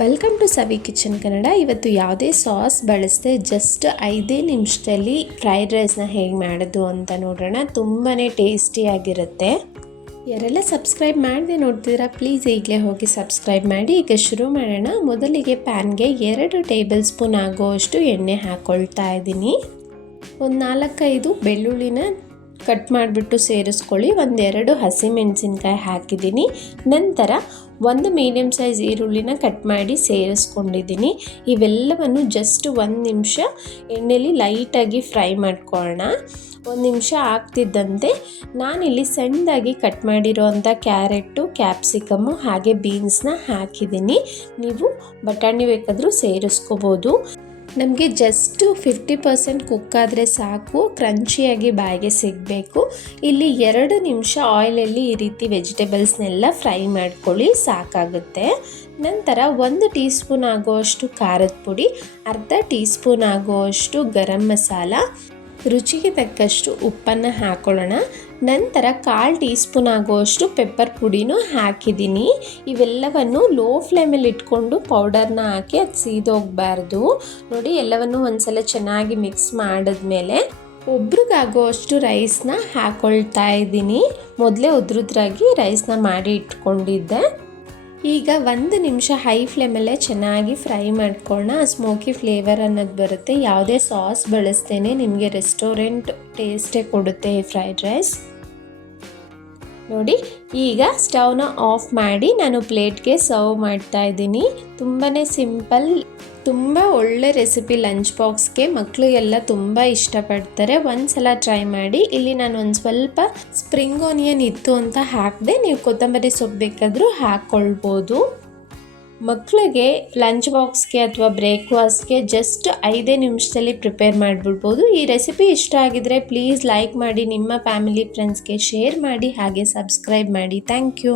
Welcome to Savi kitchen Kannada ಇವತ್ತು ಯಾವುದೇ sauce ಬಳಸದೆ ಜಸ್ಟ್ ಐದೇ ನಿಮಿಷದಲ್ಲಿ ಫ್ರೈಡ್ ರೈಸ್ನ ಹೇಗೆ ಮಾಡೋದು ಅಂತ ನೋಡೋಣ. ತುಂಬಾ ಟೇಸ್ಟಿಯಾಗಿರುತ್ತೆ ಯಾರೆಲ್ಲ ಸಬ್ಸ್ಕ್ರೈಬ್ ಮಾಡದೆ ನೋಡ್ತೀರಾ ಪ್ಲೀಸ್ ಈಗಲೇ ಹೋಗಿ ಸಬ್ಸ್ಕ್ರೈಬ್ ಮಾಡಿ. ಈಗ ಶುರು ಮಾಡೋಣ. ಮೊದಲಿಗೆ ಪ್ಯಾನ್ಗೆ ಎರಡು ಟೇಬಲ್ ಸ್ಪೂನ್ ಆಗೋವಷ್ಟು ಎಣ್ಣೆ ಹಾಕ್ಕೊಳ್ತಾ ಇದ್ದೀನಿ. ಒಂದು ನಾಲ್ಕೈದು ಬೆಳ್ಳುಳ್ಳಿನ ಕಟ್ ಮಾಡಿಬಿಟ್ಟು ಸೇರಿಸ್ಕೊಳ್ಳಿ. ಒಂದೆರಡು ಹಸಿಮೆಣಸಿನ್ಕಾಯಿ ಹಾಕಿದ್ದೀನಿ. ನಂತರ ಒಂದು ಮೀಡಿಯಮ್ ಸೈಜ್ ಈರುಳ್ಳಿನ ಕಟ್ ಮಾಡಿ ಸೇರಿಸ್ಕೊಂಡಿದ್ದೀನಿ. ಇವೆಲ್ಲವನ್ನು ಜಸ್ಟ್ ಒಂದು ನಿಮಿಷ ಎಣ್ಣೆಯಲ್ಲಿ ಲೈಟಾಗಿ ಫ್ರೈ ಮಾಡ್ಕೊಳ್ಳೋಣ. ಒಂದು ನಿಮಿಷ ಆಗ್ತಿದ್ದಂತೆ ನಾನಿಲ್ಲಿ ಸಣ್ಣದಾಗಿ ಕಟ್ ಮಾಡಿರೋವಂಥ ಕ್ಯಾರೆಟು ಕ್ಯಾಪ್ಸಿಕಮ್ಮು, ಹಾಗೆ ಬೀನ್ಸ್ನ ಹಾಕಿದ್ದೀನಿ. ನೀವು ಬಟಾಣಿ ಬೇಕಾದರೂ ಸೇರಿಸ್ಕೋಬೋದು. ನಮಗೆ ಜಸ್ಟು ಫಿಫ್ಟಿ ಪರ್ಸೆಂಟ್ ಕುಕ್ ಆದರೆ ಸಾಕು, ಕ್ರಂಚಿಯಾಗಿ ಬಾಯಿಗೆ ಸಿಗಬೇಕು. ಇಲ್ಲಿ ಎರಡು ನಿಮಿಷ ಆಯಿಲಲ್ಲಿ ಈ ರೀತಿ ವೆಜಿಟೇಬಲ್ಸ್ನೆಲ್ಲ ಫ್ರೈ ಮಾಡ್ಕೊಳ್ಳಿ, ಸಾಕಾಗುತ್ತೆ. ನಂತರ ಒಂದು ಟೀ ಸ್ಪೂನ್ ಆಗುವಷ್ಟು ಖಾರದ ಪುಡಿ, ಅರ್ಧ ಟೀ ಸ್ಪೂನ್ ಆಗುವಷ್ಟು ಗರಂ ಮಸಾಲ ರುಚಿಗೆ ತಕ್ಕಷ್ಟು ಉಪ್ಪನ್ನು ಹಾಕೊಳ್ಳೋಣ. ನಂತರ ಕಾಲು ಟೀ ಸ್ಪೂನ್ ಆಗುವಷ್ಟು ಪೆಪ್ಪರ್ ಪುಡಿನೂ ಹಾಕಿದ್ದೀನಿ. ಇವೆಲ್ಲವನ್ನು ಲೋ ಫ್ಲೇಮಲ್ಲಿ ಇಟ್ಕೊಂಡು ಪೌಡರ್ನ ಹಾಕಿ ಅದು ಸೀದೋಗಬಾರ್ದು. ನೋಡಿ, ಎಲ್ಲವನ್ನು ಒಂದ್ಸಲ ಚೆನ್ನಾಗಿ ಮಿಕ್ಸ್ ಮಾಡಿದ್ಮೇಲೆ ಒಬ್ರಿಗಾಗುವಷ್ಟು ರೈಸ್ನ ಹಾಕ್ಕೊಳ್ತಾ ಇದ್ದೀನಿ. ಮೊದಲೇ ಉದ್ರುದ್ರಾಗಿ ರೈಸ್ನ ಮಾಡಿ ಇಟ್ಕೊಂಡಿದ್ದೆ. ಈಗ ಒಂದು ನಿಮಿಷ ಹೈ ಫ್ಲೇಮಲ್ಲೇ ಚೆನ್ನಾಗಿ ಫ್ರೈ ಮಾಡ್ಕೊಳ್ಳೋಣ. ಸ್ಮೋಕಿ ಫ್ಲೇವರ್ ಅನ್ನೋದು ಬರುತ್ತೆ. ಯಾವುದೇ ಸಾಸ್ ಬಳಸ್ತೇನೆ. ನಿಮಗೆ ರೆಸ್ಟೋರೆಂಟ್ ಟೇಸ್ಟೇ ಕೊಡುತ್ತೆ ಈ ಫ್ರೈಡ್ ರೈಸ್ ನೋಡಿ, ಈಗ ಸ್ಟವ್ನ ಆಫ್ ಮಾಡಿ ನಾನು ಪ್ಲೇಟ್ಗೆ ಸರ್ವ್ ಮಾಡ್ತಾ ಇದ್ದೀನಿ. ತುಂಬಾ ಸಿಂಪಲ್, ತುಂಬ ಒಳ್ಳೆ ರೆಸಿಪಿ ಲಂಚ್ ಬಾಕ್ಸ್ಗೆ ಮಕ್ಕಳು ಎಲ್ಲ ತುಂಬ ಇಷ್ಟಪಡ್ತಾರೆ. ಒಂದು ಸಲ ಟ್ರೈ ಮಾಡಿ. ಇಲ್ಲಿ ನಾನು ಒಂದು ಸ್ವಲ್ಪ ಸ್ಪ್ರಿಂಗ್ ಆನಿಯನ್ ಇತ್ತು ಅಂತ ಹಾಕಿದೆ ನೀವು ಕೊತ್ತಂಬರಿ ಸೊಪ್ಪು ಬೇಕಾದರೂ ಹಾಕ್ಕೊಳ್ಬೋದು ಮಕ್ಕಳಿಗೆ ಲಂಚ್ ಬಾಕ್ಸ್ಗೆ ಅಥವಾ ಬ್ರೇಕ್ಫಾಸ್ಟ್ಗೆ ಜಸ್ಟ್ ಐದೇ ನಿಮಿಷದಲ್ಲಿ ಪ್ರಿಪೇರ್ ಮಾಡಿಬಿಡ್ಬೋದು. ಈ ರೆಸಿಪಿ ಇಷ್ಟ ಆಗಿದ್ರೆ ಪ್ಲೀಸ್ ಲೈಕ್ ಮಾಡಿ, ನಿಮ್ಮ ಫ್ಯಾಮಿಲಿ ಫ್ರೆಂಡ್ಸ್ಗೆ ಶೇರ್ ಮಾಡಿ, ಹಾಗೆ ಸಬ್ಸ್ಕ್ರೈಬ್ ಮಾಡಿ. Thank you